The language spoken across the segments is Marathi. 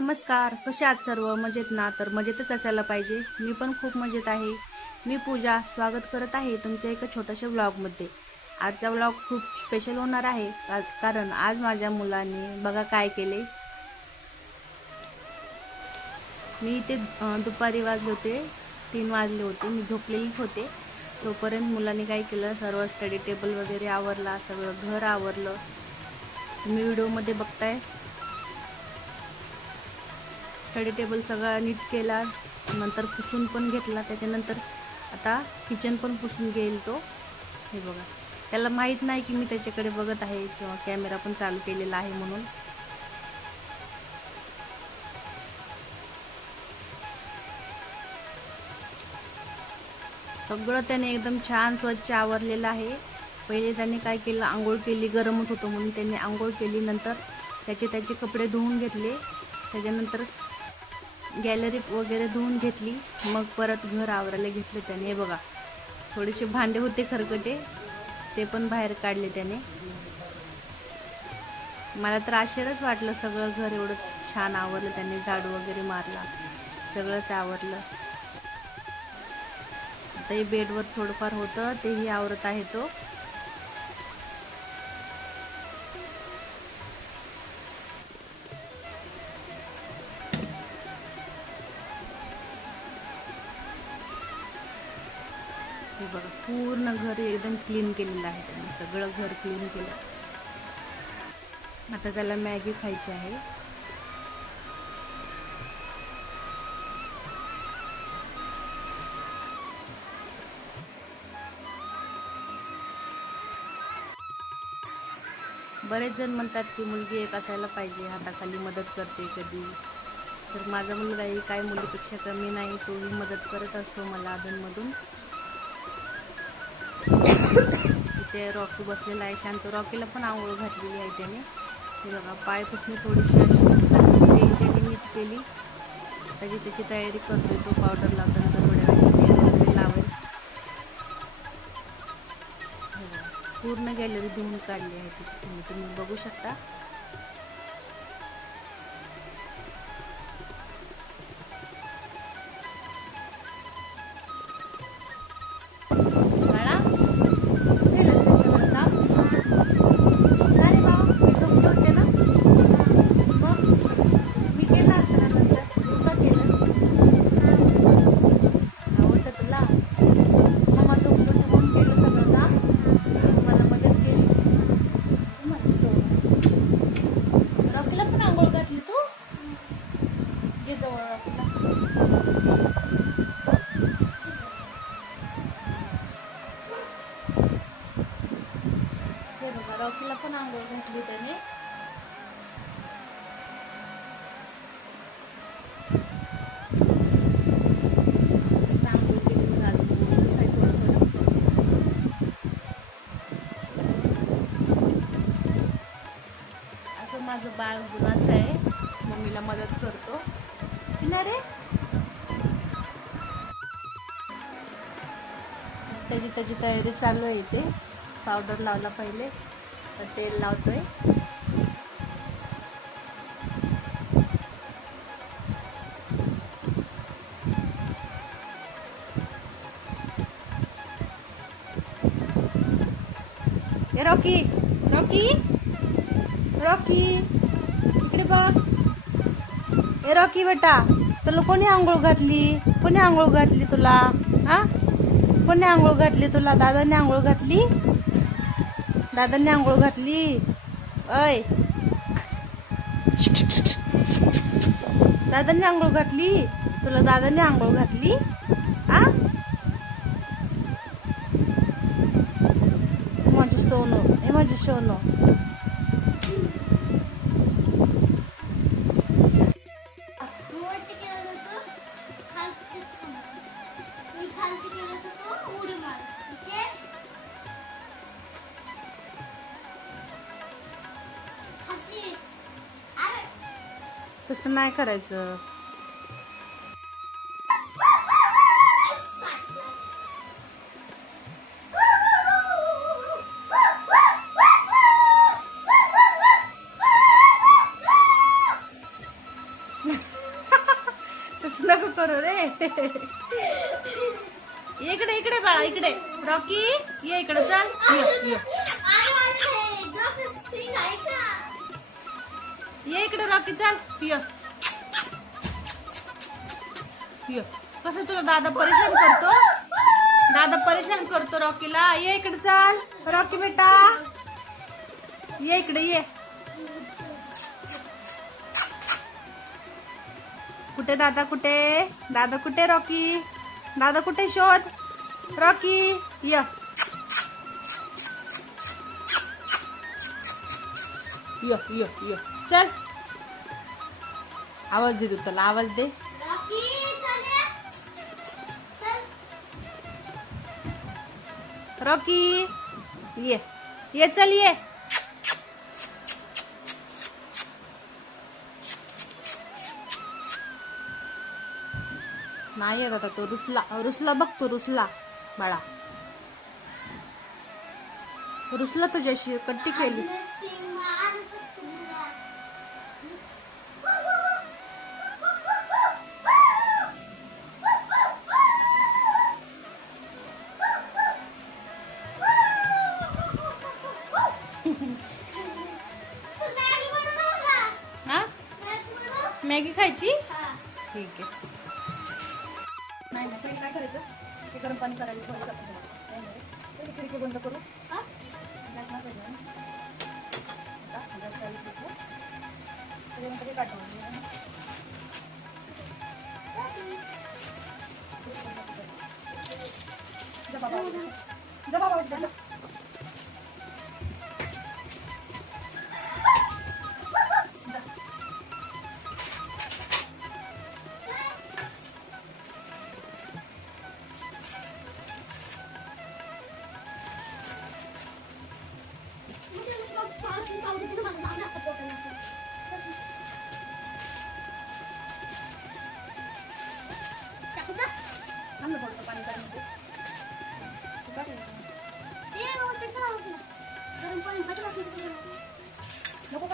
नमस्कार कसे आहात सर्व? मजेत ना? तर मजेतच असायला पाहिजे. मी पण खूप मजेत आहे. मी पूजा स्वागत करत आहे तुमच्या एका छोट्याशा व्लॉगमध्ये आजचा व्लॉग खूप स्पेशल होणार आहे. का- कारण आज माझ्या मुलाने बघा काय केले. मी इथे दुपारी वाजले होते. तीन वाजले होते. मी झोपलेलीच होते. तोपर्यंत मुलाने काय केलं? सर्व स्टडी टेबल वगैरे आवरला. सगळं घर आवरलं. तुम्ही व्हिडिओमध्ये बघताय. स्टडी टेबल सगळा नीट केला. नंतर पुसून पण घेतला. त्याच्यानंतर आता किचन पण पुसून घेईल तो. हे बघा. त्याला माहीत नाही की मी त्याच्याकडे बघत आहे किंवा कॅमेरा पण चालू केलेला आहे म्हणून. सगळं त्याने एकदम छान स्वच्छ आवरलेलं आहे. पहिले त्याने काय केलं? आंघोळ केली गरमच होतं म्हणून त्यांनी आंघोळ केली. नंतर त्याचे त्याचे कपडे धुवून घेतले. त्याच्यानंतर गॅलरीत वगैरे धुवून घेतली मग परत घर आवरायला घेतलं त्याने. हे बघा थोडेसे भांडे होते खरकटे ते पण बाहेर काढले त्याने. मला तर आश्चर्यच वाटलं सगळं घर एवढं छान आवरलं त्याने झाडू वगैरे मारला सगळंच आवरलं. आता हे बेडवर थोडंफार होतं तेही आवरत आहे तो. हे बघा. पूर्ण घर एकदम क्लीन केलेलं आहे त्यांनी. सगळं घर क्लीन केलं. आता त्याला मॅगी खायची आहे. बरेच जण म्हणतात की मुलगी एक असायला पाहिजे. हाताखाली मदत करते कधी. तर माझा मुलगाही काय मुलीपेक्षा कमी नाही तोही मदत करत असतो मला अधूनमधून इथे रॉकी बसलेला आहे शांत. रॉकीला पण आंघोळ घातलेली आहे त्याने. हे बघा पाय पुसणे थोडीशी अशी त्याने नीट केली. त्याची त्याची तयारी करतोय तो पावडर लावताना थोड्या वगैरे लावेल. पूर्ण गॅलरी धुवून काढली आहे तिथे तुम्ही बघू शकता. असं माझं बाळ गुणाचं आहे. मम्मीला मदत करतो. रे? त्याची त्याची तयारी चालू आहे इथे. पावडर लावला पहिले तर तेल लावतोय. रॉकी. इकडे बघ. ए रॉकी बेटा तुला कोणी आंघोळ घातली? कोणी आंघोळ घातली तुला? हा? कोणी आंघोळ घातली तुला? दादाने आंघोळ घातली? दादाने आंघोळ घातली? अय दादाने आंघोळ घातली? तुला दादाने आंघोळ घातली? आ माझी सोनं हे माझी सोनं. नाही करायचं. करू रे. इकडे इकडे बाळा इकडे. रॉकी ये इकडे चल. ये ये. ये इकडे रॉकी चल. ये. ये. कसं तुला दादा परेशान करतो? दादा परेशान करतो रॉकीला. ये इकडे चल. रॉकी बेटा. ये इकडे ये. कुठे दादा कुठे? दादा कुठे रॉकी? दादा कुठे शोध? रॉकी ये. य य य. चल. आवाज दे तू त्याला. आवाज दे. रॉकी. ये. ये चल ये. नाही येत आता तो रुसला. रुसला बघ तो रुसला. बाळा. रुसला तुझ्याशी. कट्टी केली. मॅगी खायची हा. ठीक आहे नाही ना काय करायचं ते गरम पाणी करायला खिडकी बंद करू हा? गॅस? आता गॅस चालू. त्याच्यानंतर. जा बाबा. जा बाबा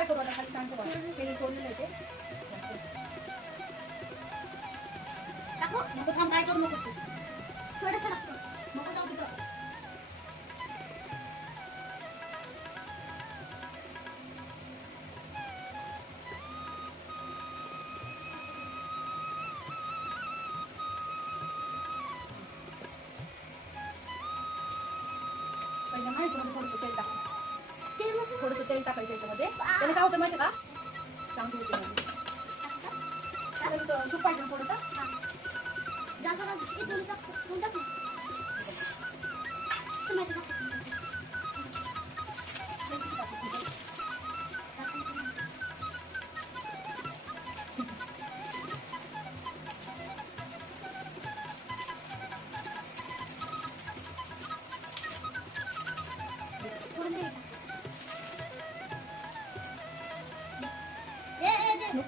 नको काय करू आता खाली सांगतो बघा. तेल सोडलेलं आहे ते टाकू? नको थांब काय करू नको थोडंसं तेल टाकायचं याच्यामध्ये. त्याने काय होतं माहिती का? चांगली होते तूप पाहिजे थोडंसं.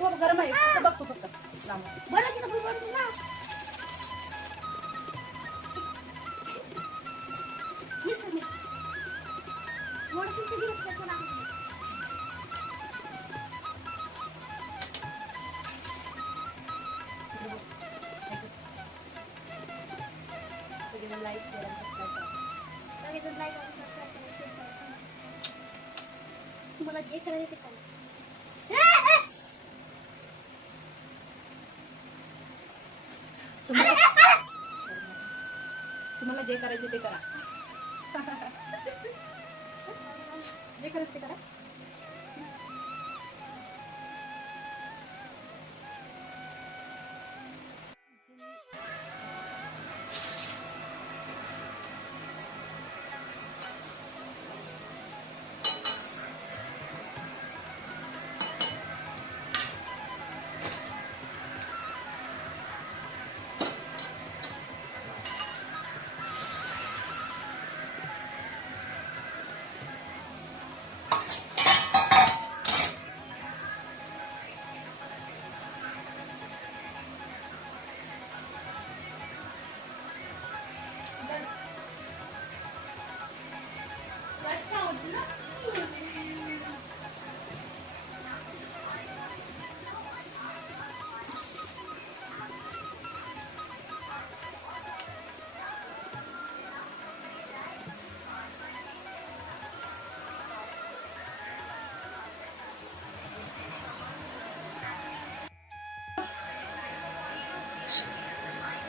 नको गरम आहे फक्त बघतो फक्त लांब तर पण ना. कर. थोडंसं कर. सगळेजण लाईक आणि सबस्क्राईब करा सगळेजण like आणि subscribe करा, share करा, सांगा. तुम्हाला जे करायचं ते करा. तुम्हाला जे करायचे ते करा जे करायचं ते करा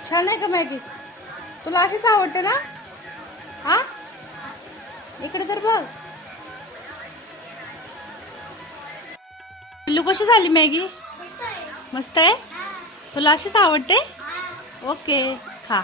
छान आहे का मॅगी? तुला अशीच आवडते ना? हा? इकडे तर बघ. पिल्लू कशी झाली मॅगी? मस्त आहे. हा. तुला अशीच आवडते? हा. ओके खा.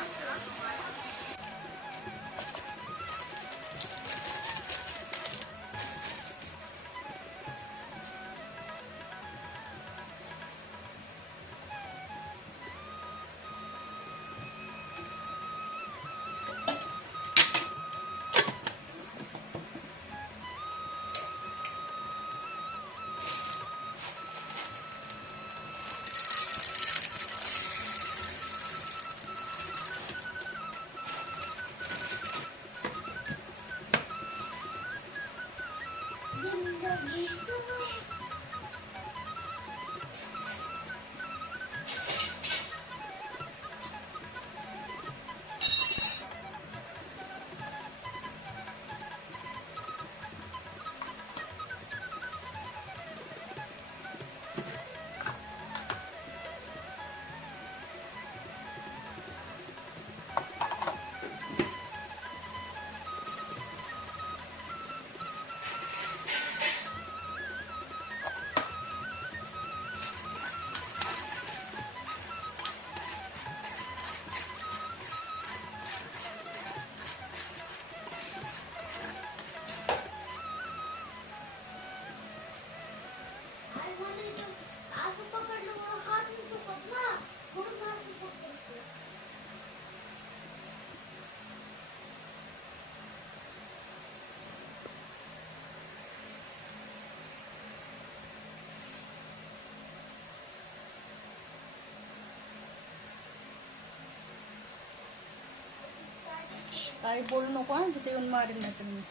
काही बोलू नको हा. तिथे येऊन मारेल नाही मी.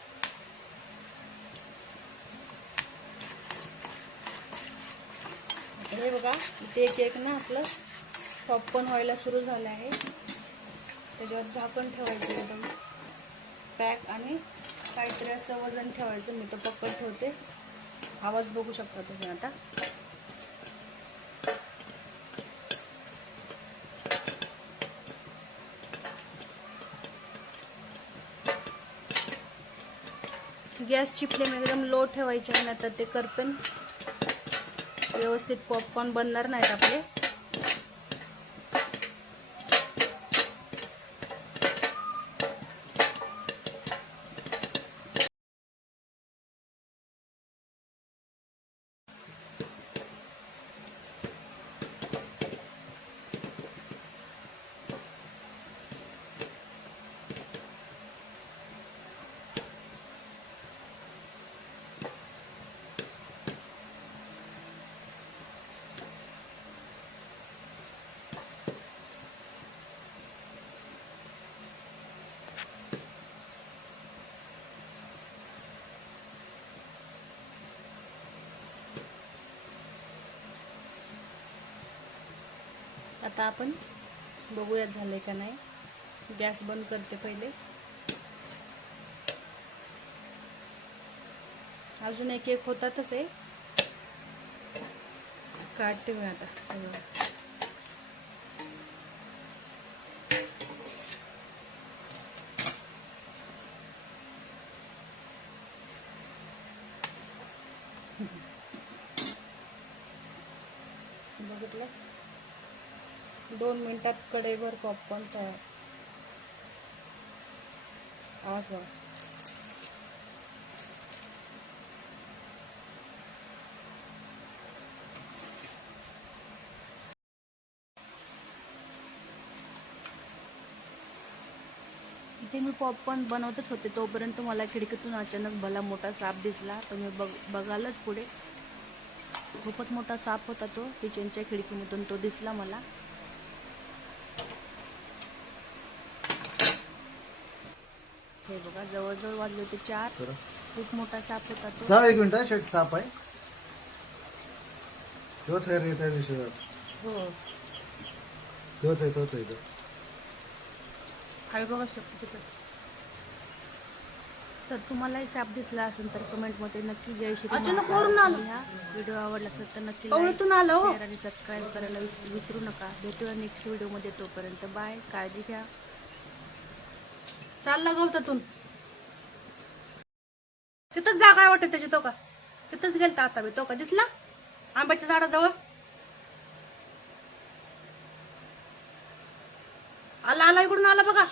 हे बघा इथे एक एक ना आपलं पॉपकॉर्न व्हायला सुरू झालं आहे. त्याच्यावर झाकण ठेवायचं एकदम. पॅक आणि काहीतरी असं वजन ठेवायचं. मी तर पक्कड ठेवते. आवाज बघू शकता तुम्ही आता. गॅसची फ्लेम एकदम लो ठेवायची आहे नाहीतर ते करपेन व्यवस्थित पॉपकॉर्न बनणार नाहीत आपले. आता आपण बघूया झाले का नाही. गॅस बंद करते पहिले. अजून एक एक होतातच आहे काढते मी आता हे बघा. बघितलं दोन मिनिटात कडेभर पॉपकॉर्न तयार. आवाज बघा इथे मी पॉपकॉर्न बनवतच होते. तोपर्यंत मला खिडकीतून अचानक भला मोठा साप दिसला. तुम्ही बघ बघालच पुढे. खूपच मोठा साप होता तो. किचनच्या खिडकीमधून तो दिसला मला. हे बघा जवळजवळ वाजले होते चार. खूप मोठा साप होता तो. एक मिनिट शर्ट साप आहे. तोच आहे रे त्या विषयावर हो. तोच आहे तोच आहे तो. आहे बघा शकतो तिथं. तर तुम्हालाही साप दिसला असेल तर कमेंटमध्ये नक्की जय श्री अचानक वरून आलं. व्हिडिओ आवडला असेल तर नक्की आलं हो. आणि सबस्क्राईब करायला विस- विसरू नका. भेटूया नेक्स्ट व्हिडिओमध्ये तोपर्यंत. बाय काळजी घ्या. चालला गवतातून तिथंच जागा आहे वाटत त्याची तो का तिथंच गेलता आता मी तो का दिसला? आंब्याच्या झाडाजवळ? आला आला इकडून आला बघा.